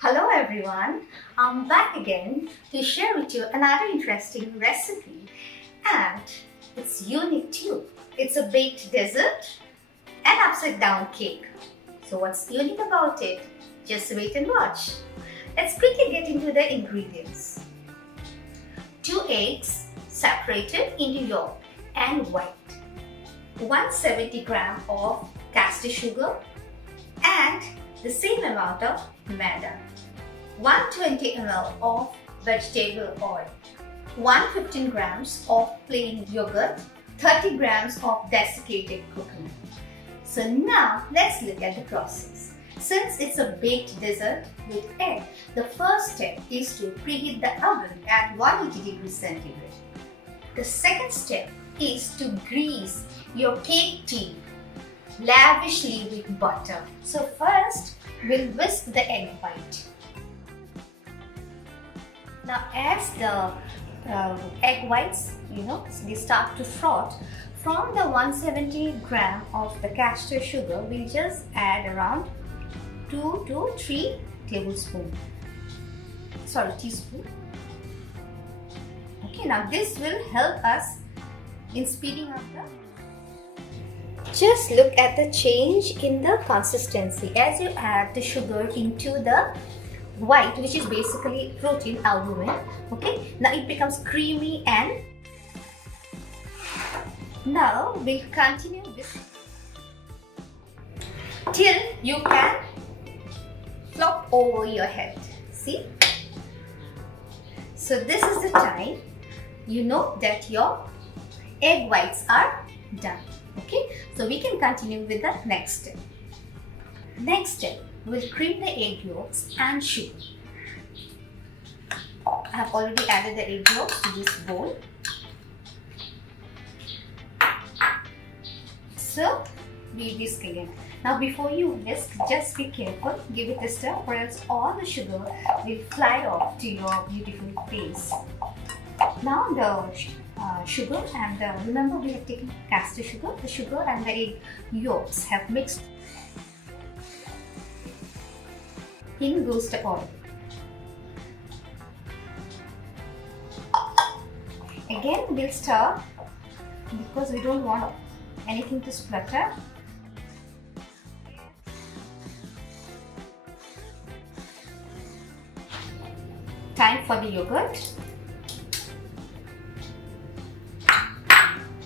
Hello everyone, I'm back again to share with you another interesting recipe, and it's unique too. It's a baked dessert and upside down cake. So what's unique about it? Just wait and watch. Let's quickly get into the ingredients. 2 eggs separated into yolk and white, 170 gram of caster sugar and the same amount of maida, 120 ml of vegetable oil, 115 grams of plain yogurt, 30 grams of desiccated coconut. So now let's look at the process. Since it's a baked dessert with egg, the first step is to preheat the oven at 180 degrees centigrade. The second step is to grease your cake tin lavishly with butter. So first, we'll whisk the egg white. Now as the egg whites, they start to froth, from the 170 gram of the caster sugar, we'll just add around 2 to 3 teaspoons. Okay, now this will help us in speeding up the. Just look at the change in the consistency as you add the sugar into the white, which is basically protein, albumin. Okay, now it becomes creamy, and now we'll continue this till you can flop over your head. See? So this is the time you know that your egg whites are done. Okay, so we can continue with the next step. Next step, we'll cream the egg yolks and sugar. I have already added the egg yolks to this bowl. So we whisk again. Now before you whisk, just be careful, give it a stir, or else all the sugar will fly off to your beautiful face. Now the sugar and remember we have taken caster sugar, the sugar and the egg yolks have mixed. In goes the oil. Again we'll stir because we don't want anything to splutter. Time for the yogurt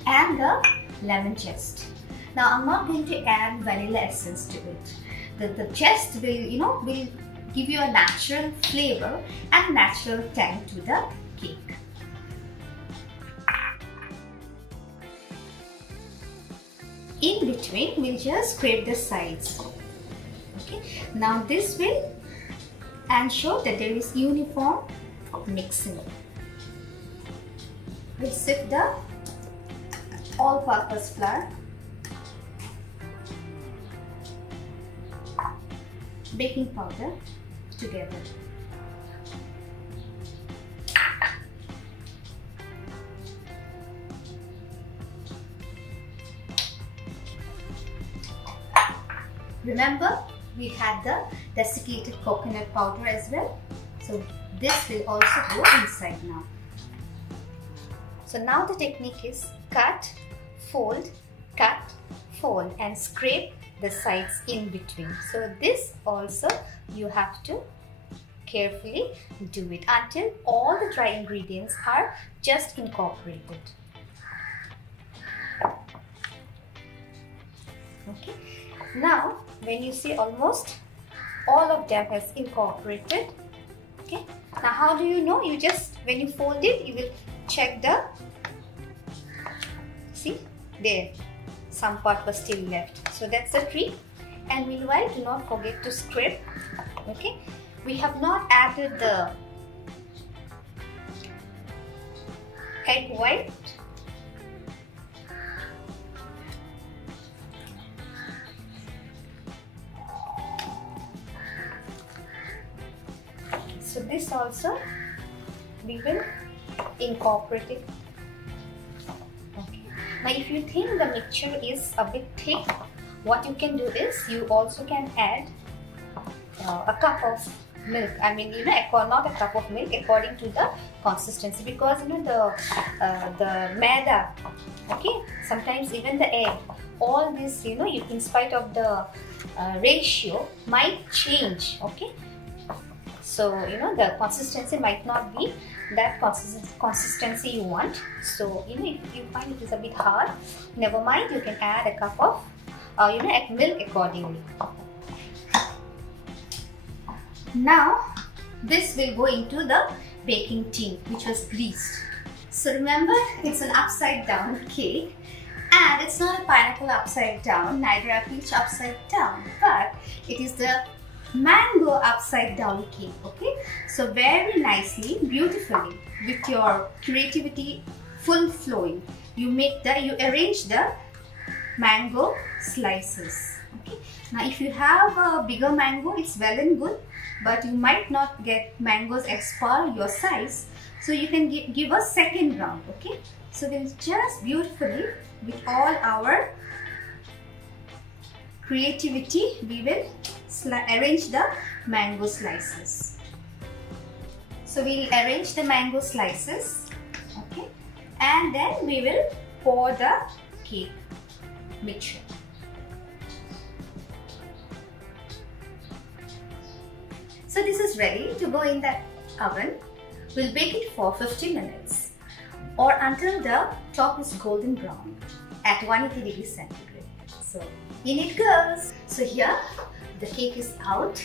and the lemon zest. Now I'm not going to add vanilla essence to it. The zest will, will give you a natural flavor and natural tang to the cake. In between, we'll just scrape the sides. Okay. Now this will ensure that there is uniform mixing. We'll sift the all-purpose flour, baking powder together. Remember, we had the desiccated coconut powder as well. So this will also go inside now. So now the technique is cut, fold, and scrape the sides in between. So this also you have to carefully do it until all the dry ingredients are just incorporated. Okay. Now when you see almost all of them has incorporated, okay. Now how do you know? You just, when you fold it, you will check the, see there, some part was still left, so that's the trick. And meanwhile, do not forget to scrape. Okay, we have not added the egg white. So this also we will incorporate it. Okay. Now if you think the mixture is a bit thick, what you can do is you also can add a cup of milk. I mean, not a cup of milk, according to the consistency, because the maida, okay, sometimes even the egg, all this, in spite of the ratio might change, okay. So the consistency might not be that consistency you want. So if you find it is a bit hard, never mind, you can add a cup of milk accordingly. Now this will go into the baking tin, which was greased. So remember, it's an upside down cake, and it's not a pineapple upside down, neither a peach upside down, but it is the mango upside down cake, okay. So very nicely, beautifully, with your creativity full flowing, you arrange the mango slices, okay. Now if you have a bigger mango, it's well and good, but you might not get mangoes as per your size, so you can give a second round, okay. So we'll just beautifully, with all our creativity, we will arrange the mango slices. So we'll arrange the mango slices, okay, and then we will pour the cake mixture. So this is ready to go in the oven. We'll bake it for 50 minutes or until the top is golden brown at 180 degrees centigrade. So in it goes. So here the cake is out,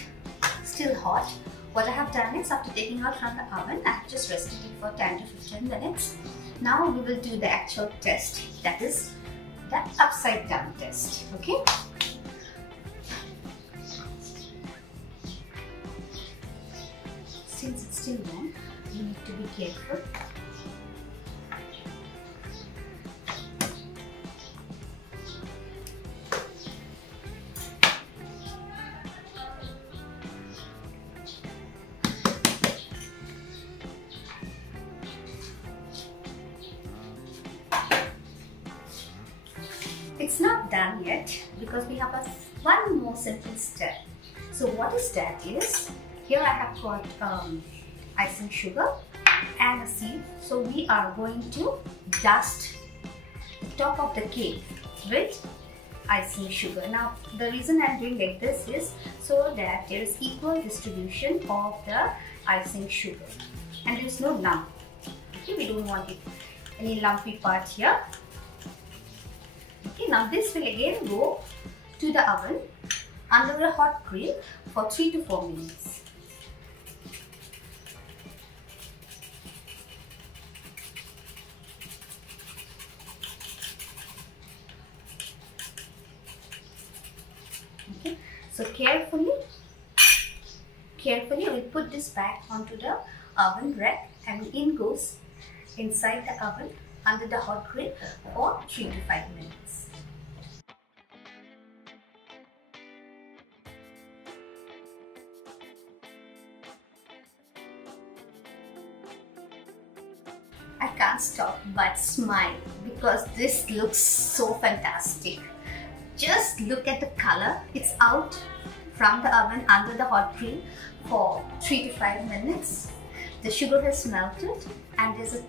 still hot. What I have done is, after taking out from the oven, I have just rested it for 10 to 15 minutes. Now we will do the actual test, that is the upside down test, okay. Since it's still warm, you need to be careful. It's not done yet because we have one more simple step. So what is that is, here I have got icing sugar and a sieve. So we are going to dust the top of the cake with icing sugar. Now the reason I am doing like this is so that there is equal distribution of the icing sugar and there is no lump. Okay, we don't want any lumpy part here. Okay, now this will again go to the oven under a hot grill for 3 to 4 minutes. Okay, so carefully we'll put this back onto the oven rack and in goes inside the oven under the hot grill for 3 to 5 minutes. I can't stop but smile because this looks so fantastic. Just look at the color. It's out from the oven under the hot grill for 3 to 5 minutes. The sugar has melted and there's a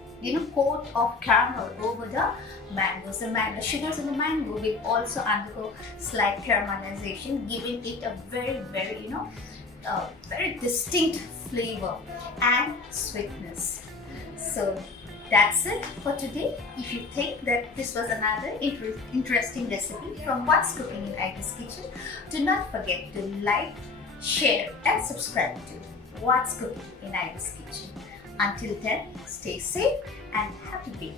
coat of caramel over the mangoes. The sugars in the mango will also undergo slight caramelization, giving it a very, very, very distinct flavor and sweetness. So that's it for today. If you think that this was another interesting recipe from What's Cooking in Ida's Kitchen, do not forget to like, share and subscribe to What's Cooking in Ida's Kitchen. Until then, stay safe and happy baking.